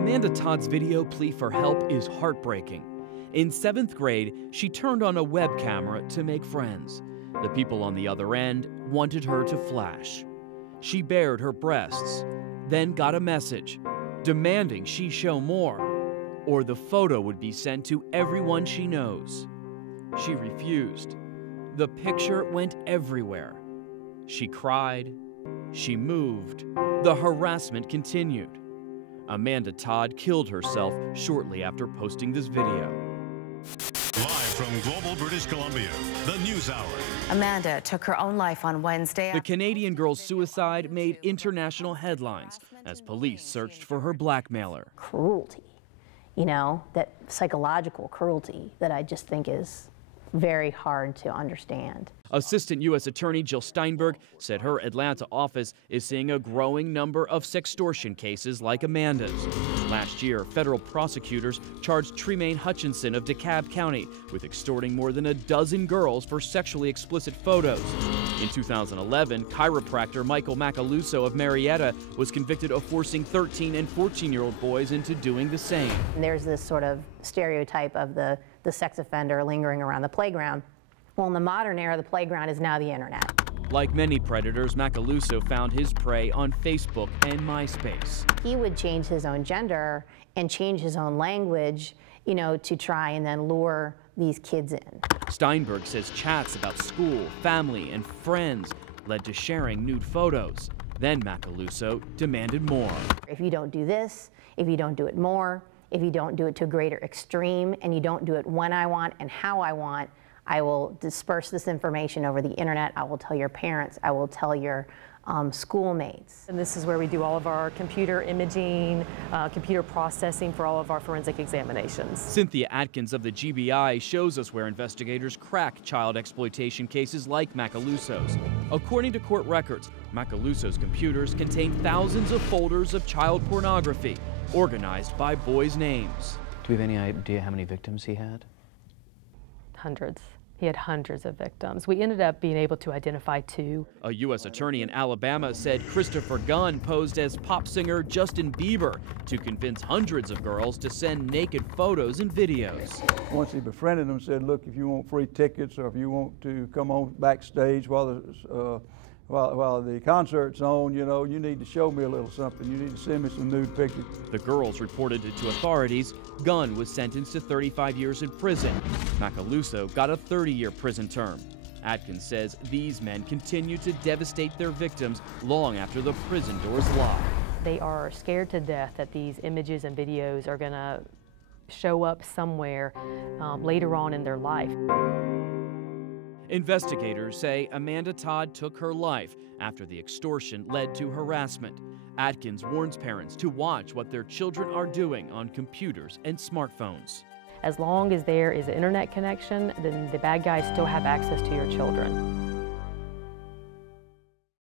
Amanda Todd's video plea for help is heartbreaking. In 7th grade, she turned on a web camera to make friends. The people on the other end wanted her to flash. She bared her breasts, then got a message demanding she show more, or the photo would be sent to everyone she knows. She refused. The picture went everywhere. She cried. She moved. The harassment continued. Amanda Todd killed herself shortly after posting this video. Live from Global British Columbia, the NewsHour. Amanda took her own life on Wednesday. The Canadian girl's suicide made international headlines as police searched for her blackmailer. Cruelty, you know, that psychological cruelty that I just think is very hard to understand. Assistant U.S. Attorney Jill Steinberg said her Atlanta office is seeing a growing number of sextortion cases like Amanda's. Last year, federal prosecutors charged Tremaine Hutchinson of DeKalb County with extorting more than a dozen girls for sexually explicit photos. In 2011, chiropractor Michael Macaluso of Marietta was convicted of forcing 13 and 14-year-old boys into doing the same. And there's this sort of stereotype of the sex offender lingering around the playground. Well, in the modern era, the playground is now the internet. Like many predators, Macaluso found his prey on Facebook and MySpace. He would change his own gender and change his own language, you know, to try and then lure these kids in. Steinberg says chats about school, family, and friends led to sharing nude photos. Then Macaluso demanded more. If you don't do this, if you don't do it more, if you don't do it to a greater extreme, and you don't do it when I want and how I want, I will disperse this information over the internet. I will tell your parents. I will tell your schoolmates. And this is where we do all of our computer imaging, computer processing for all of our forensic examinations. Cynthia Atkins of the GBI shows us where investigators crack child exploitation cases like Macaluso's. According to court records, Macaluso's computers contain thousands of folders of child pornography, organized by boys' names. Do we have any idea how many victims he had? Hundreds. He had hundreds of victims. We ended up being able to identify 2. A U.S. attorney in Alabama said Christopher Gunn posed as pop singer Justin Bieber to convince hundreds of girls to send naked photos and videos. Once he befriended them, said, look, if you want free tickets or if you want to come on backstage while the concert's on, you know, you need to show me a little something. You need to send me some nude pictures. The girls reported it to authorities. Gunn was sentenced to 35 years in prison. Macaluso got a 30-year prison term. Atkins says these men continue to devastate their victims long after the prison doors lock. They are scared to death that these images and videos are going to show up somewhere later on in their life. Investigators say Amanda Todd took her life after the extortion led to harassment. Atkins warns parents to watch what their children are doing on computers and smartphones. As long as there is an internet connection, then the bad guys still have access to your children.